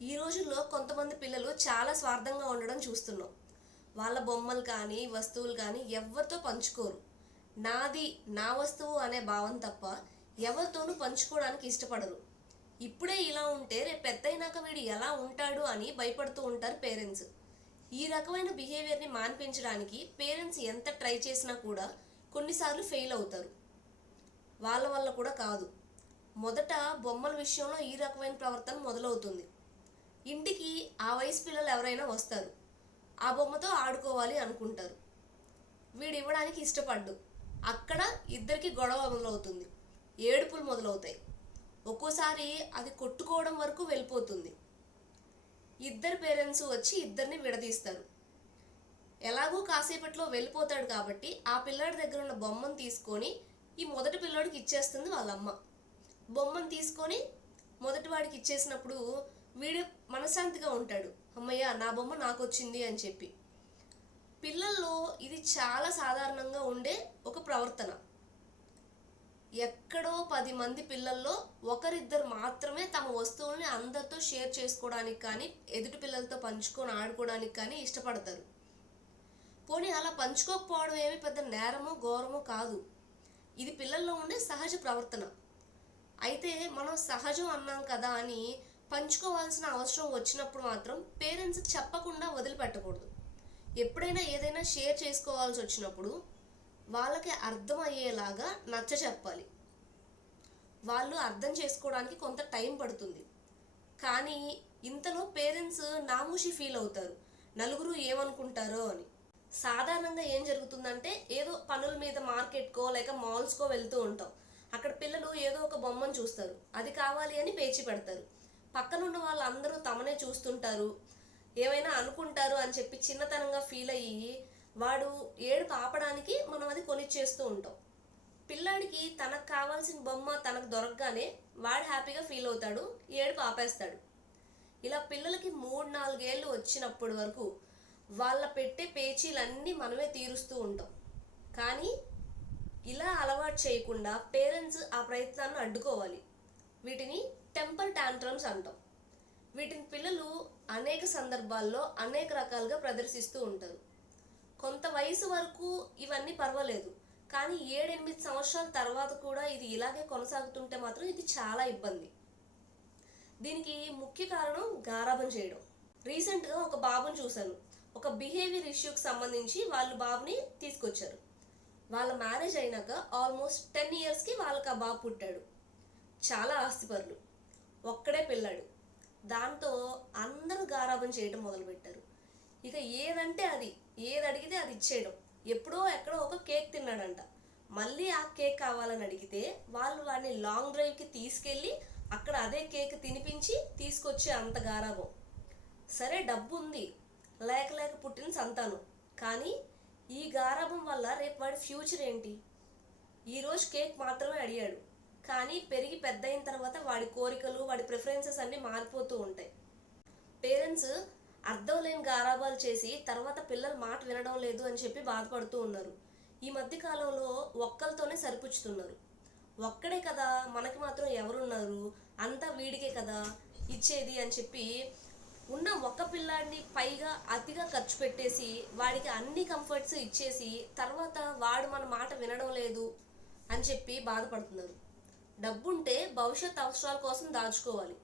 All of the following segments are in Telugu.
ఈ రోజుల్లో కొంతమంది పిల్లలు చాలా స్వార్థంగా ఉండడం చూస్తున్నాం. వాళ్ళ బొమ్మలు కానీ, వస్తువులు కానీ ఎవరితో పంచుకోరు. నాది, నా వస్తువు అనే భావం తప్ప ఎవరితోనూ పంచుకోవడానికి ఇష్టపడరు. ఇప్పుడే ఇలా ఉంటే రేపు పెద్దయినాక వీడు ఎలా ఉంటాడు అని భయపడుతూ ఉంటారు పేరెంట్స్. ఈ రకమైన బిహేవియర్ని మాన్పించడానికి పేరెంట్స్ ఎంత ట్రై చేసినా కూడా కొన్నిసార్లు ఫెయిల్ అవుతారు. వాళ్ళ వల్ల కూడా కాదు. మొదట బొమ్మల విషయంలో ఈ రకమైన ప్రవర్తన మొదలవుతుంది. ఇంటికి ఆ వయసు పిల్లలు ఎవరైనా వస్తారు. ఆ బొమ్మతో ఆడుకోవాలి అనుకుంటారు. వీడు ఇవ్వడానికి ఇష్టపడ్డు. అక్కడ ఇద్దరికి గొడవ మొదలవుతుంది. ఏడుపులు మొదలవుతాయి. ఒక్కోసారి అది కొట్టుకోవడం వరకు వెళ్ళిపోతుంది. ఇద్దరు పేరెంట్స్ వచ్చి ఇద్దరిని విడదీస్తారు. ఎలాగో కాసేపట్లో వెళ్ళిపోతాడు కాబట్టి ఆ పిల్లాడి దగ్గర ఉన్న బొమ్మను తీసుకొని ఈ మొదటి పిల్లాడికి ఇచ్చేస్తుంది వాళ్ళమ్మ. బొమ్మను తీసుకొని మొదటి వాడికి ఇచ్చేసినప్పుడు వీడు మనశ్శాంతిగా ఉంటాడు. అమ్మయ్య, నా బొమ్మ నాకు వచ్చింది అని చెప్పి. పిల్లల్లో ఇది చాలా సాధారణంగా ఉండే ఒక ప్రవర్తన. ఎక్కడో 10 మంది పిల్లల్లో ఒకరిద్దరు మాత్రమే తమ వస్తువుల్ని అందరితో షేర్ చేసుకోవడానికి కానీ, ఎదుటి పిల్లలతో పంచుకొని ఆడుకోవడానికి కానీ ఇష్టపడతారు. పోనీ అలా పంచుకోకపోవడం ఏమి పెద్ద నేరమో ఘోరమో కాదు. ఇది పిల్లల్లో ఉండే సహజ ప్రవర్తన. అయితే మనం సహజం అన్నాం కదా అని పంచుకోవాల్సిన అవసరం వచ్చినప్పుడు మాత్రం పేరెంట్స్ చెప్పకుండా వదిలిపెట్టకూడదు. ఎప్పుడైనా ఏదైనా షేర్ చేసుకోవాల్సి వచ్చినప్పుడు వాళ్ళకి అర్థమయ్యేలాగా నచ్చ చెప్పాలి. వాళ్ళు అర్థం చేసుకోవడానికి కొంత టైం పడుతుంది. కానీ ఇంతలో పేరెంట్స్ నామూషి ఫీల్ అవుతారు, నలుగురు ఏమనుకుంటారో అని. సాధారణంగా ఏం జరుగుతుందంటే, ఏదో పనుల మీద మార్కెట్కో లేక మాల్స్కో వెళ్తూ ఉంటాం. అక్కడ పిల్లలు ఏదో ఒక బొమ్మను చూస్తారు, అది కావాలి అని పేచి పెడతారు. పక్కనున్న వాళ్ళందరూ తమనే చూస్తుంటారు, ఏమైనా అనుకుంటారు అని చెప్పి చిన్నతనంగా ఫీల్ అయ్యి వాడు ఏడుపు ఆపడానికి మనం అది కొనిచ్చేస్తూ ఉంటాం. పిల్లాడికి తనకు కావాల్సిన బొమ్మ తనకు దొరకగానే వాడు హ్యాపీగా ఫీల్ అవుతాడు, ఏడుపు ఆపేస్తాడు. ఇలా పిల్లలకి 3-4 ఏళ్ళు వచ్చినప్పటి వరకు వాళ్ళ పెట్టే పేచీలన్నీ మనమే తీరుస్తూ ఉంటాం. కానీ ఇలా అలవాటు చేయకుండా పేరెంట్స్ ఆ ప్రయత్నాన్ని అడ్డుకోవాలి. వీటిని టెంపర్ టాంట్రమ్స్ అంటాం. వీటిని పిల్లలు అనేక సందర్భాల్లో అనేక రకాలుగా ప్రదర్శిస్తూ ఉంటారు. కొంత వయసు వరకు ఇవన్నీ పర్వాలేదు, కానీ 7-8 సంవత్సరాల తర్వాత కూడా ఇది ఇలాగే కొనసాగుతుంటే మాత్రం ఇది చాలా ఇబ్బంది. దీనికి ముఖ్య కారణం గారాబం చేయడం. రీసెంట్గా ఒక బాబుని చూశాను. ఒక బిహేవియర్ ఇష్యూకి సంబంధించి వాళ్ళు బాబుని తీసుకొచ్చారు. వాళ్ళ మ్యారేజ్ అయినాక ఆల్మోస్ట్ 10 ఇయర్స్కి వాళ్ళకి ఆ బాబు పుట్టాడు. చాలా ఆస్తిపరులు, ఒక్కడే పిల్లాడు. దాంతో అందరూ గారాబం చేయడం మొదలుపెట్టారు. ఇక ఏదంటే అది, ఏది అడిగితే అది ఇచ్చేయడం. ఎప్పుడో ఎక్కడో ఒక కేక్ తిన్నాడంట, మళ్ళీ ఆ కేక్ కావాలని అడిగితే వాళ్ళు వాడిని లాంగ్ డ్రైవ్కి తీసుకెళ్ళి అక్కడ అదే కేక్ తినిపించి తీసుకొచ్చే అంత గారాబం. సరే, డబ్బు ఉంది, లేక లేక పుట్టిన సంతానం. కానీ ఈ గారాబం వల్ల రేపు వాడి ఫ్యూచర్ ఏంటి? ఈరోజు కేక్ మాత్రమే అడిగాడు, కానీ పెరిగి పెద్ద అయిన తర్వాత వాడి కోరికలు, వాడి ప్రిఫరెన్సెస్ అన్నీ మారిపోతూ ఉంటాయి. పేరెంట్స్ అర్థం లేని గారాబాలు చేసి తర్వాత పిల్లలు మాట వినడం లేదు అని చెప్పి బాధపడుతూ ఉన్నారు. ఈ మధ్య కాలంలో ఒక్కరితోనే సరిపుచ్చుతున్నారు. ఒక్కడే కదా, మనకి మాత్రం ఎవరున్నారు, అంతా వీడికే కదా ఇచ్చేది అని చెప్పి ఉన్న ఒక్క పిల్లాడిని పైగా అతిగా ఖర్చు పెట్టేసి వాడికి అన్ని కంఫర్ట్స్ ఇచ్చేసి తర్వాత వాడు మన మాట వినడం లేదు అని చెప్పి బాధపడుతున్నారు. డబ్బుంటే భవిష్యత్ అవసరాల కోసం దాచుకోవాలి.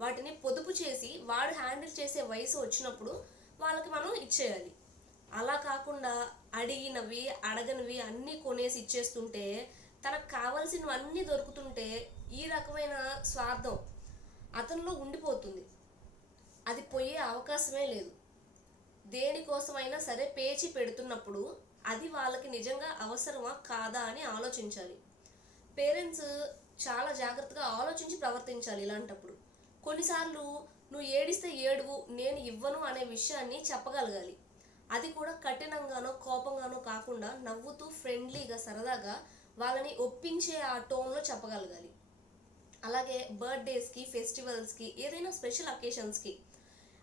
వాటిని పొదుపు చేసి వాడు హ్యాండిల్ చేసే వయసు వచ్చినప్పుడు వాళ్ళకి మనం ఇచ్చేయాలి. అలా కాకుండా అడిగినవి అడగనివి అన్నీ కొనేసి ఇచ్చేస్తుంటే, తనకు కావాల్సినవన్నీ దొరుకుతుంటే ఈ రకమైన స్వార్థం అతనిలో ఉండిపోతుంది. అది పోయే అవకాశమే లేదు. దేనికోసమైనా సరే పేచి పెడుతున్నప్పుడు అది వాళ్ళకి నిజంగా అవసరమా కాదా అని ఆలోచించాలి. పేరెంట్స్ చాలా జాగ్రత్తగా ఆలోచించి ప్రవర్తించాలి ఇలాంటప్పుడు. కొన్నిసార్లు నువ్వు ఏడిస్తే ఏడువు, నేను ఇవ్వను అనే విషయాన్ని చెప్పగలగాలి. అది కూడా కఠినంగానో కోపంగానో కాకుండా నవ్వుతూ ఫ్రెండ్లీగా సరదాగా వాళ్ళని ఒప్పించే ఆ టోన్లో చెప్పగలగాలి. అలాగే బర్త్డేస్కి, ఫెస్టివల్స్కి, ఏదైనా స్పెషల్ అకేషన్స్కి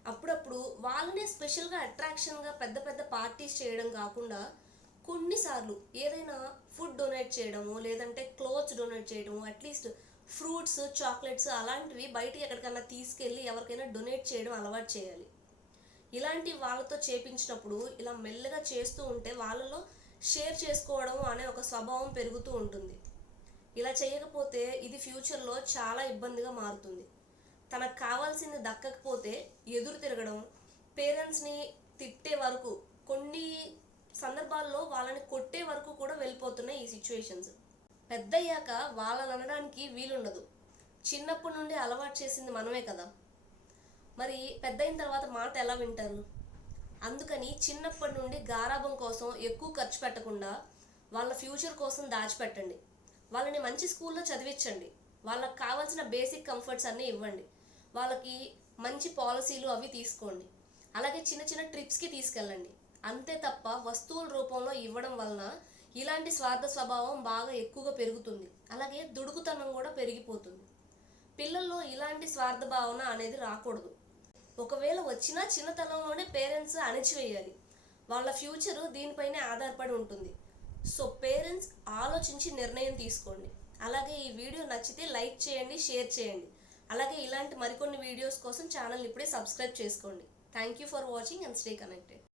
అప్పుడప్పుడు వాళ్ళనే స్పెషల్గా అట్రాక్షన్గా పెద్ద పెద్ద పార్టీస్ చేయడం కాకుండా కొన్నిసార్లు ఏదైనా ఫుడ్ డొనేట్ చేయడము, లేదంటే క్లోత్స్ డొనేట్ చేయడము, అట్లీస్ట్ ఫ్రూట్స్, చాక్లెట్స్ అలాంటివి బయటికి ఎక్కడికన్నా తీసుకెళ్ళి ఎవరికైనా డొనేట్ చేయడం అలవాటు చేయాలి. ఇలాంటి వాళ్ళతో చేపించినప్పుడు ఇలా మెల్లగా చేస్తూ ఉంటే వాళ్ళలో షేర్ చేసుకోవడం అనే ఒక స్వభావం పెరుగుతూ ఉంటుంది. ఇలా చేయకపోతే ఇది ఫ్యూచర్లో చాలా ఇబ్బందిగా మారుతుంది. తనకు కావాల్సింది దక్కకపోతే ఎదురు తిరగడం, పేరెంట్స్ని తిట్టే వరకు, కొన్ని సందర్భాల్లో వాళ్ళని కొట్టే వరకు కూడా వెళ్ళిపోతున్నాయి ఈ సిచ్యువేషన్స్. పెద్దయ్యాక వాళ్ళని అనడానికి వీలుండదు. చిన్నప్పటి నుండి అలవాటు చేసింది మనమే కదా, మరి పెద్దయిన తర్వాత మాట ఎలా వింటారు? అందుకని చిన్నప్పటి నుండి గారాబం కోసం ఎక్కువ ఖర్చు పెట్టకుండా వాళ్ళ ఫ్యూచర్ కోసం దాచిపెట్టండి. వాళ్ళని మంచి స్కూల్లో చదివించండి. వాళ్ళకి కావాల్సిన బేసిక్ కంఫర్ట్స్ అన్నీ ఇవ్వండి. వాళ్ళకి మంచి పాలసీలు అవి తీసుకోండి. అలాగే చిన్న చిన్న ట్రిప్స్కి తీసుకెళ్ళండి. అంతే తప్ప వస్తువుల రూపంలో ఇవ్వడం వలన ఇలాంటి స్వార్థ స్వభావం బాగా ఎక్కువగా పెరుగుతుంది. అలాగే దుడుకుతనం కూడా పెరిగిపోతుంది. పిల్లల్లో ఇలాంటి స్వార్థ భావన అనేది రాకూడదు. ఒకవేళ వచ్చినా చిన్నతనంలోనే పేరెంట్స్ అణిచివేయాలి. వాళ్ళ ఫ్యూచరు దీనిపైనే ఆధారపడి ఉంటుంది. సో పేరెంట్స్ ఆలోచించి నిర్ణయం తీసుకోండి. అలాగే ఈ వీడియో నచ్చితే లైక్ చేయండి, షేర్ చేయండి. అలాగే ఇలాంటి మరికొన్ని వీడియోస్ కోసం ఛానల్ ఇప్పుడే సబ్స్క్రైబ్ చేసుకోండి. Thank you for watching and stay connected.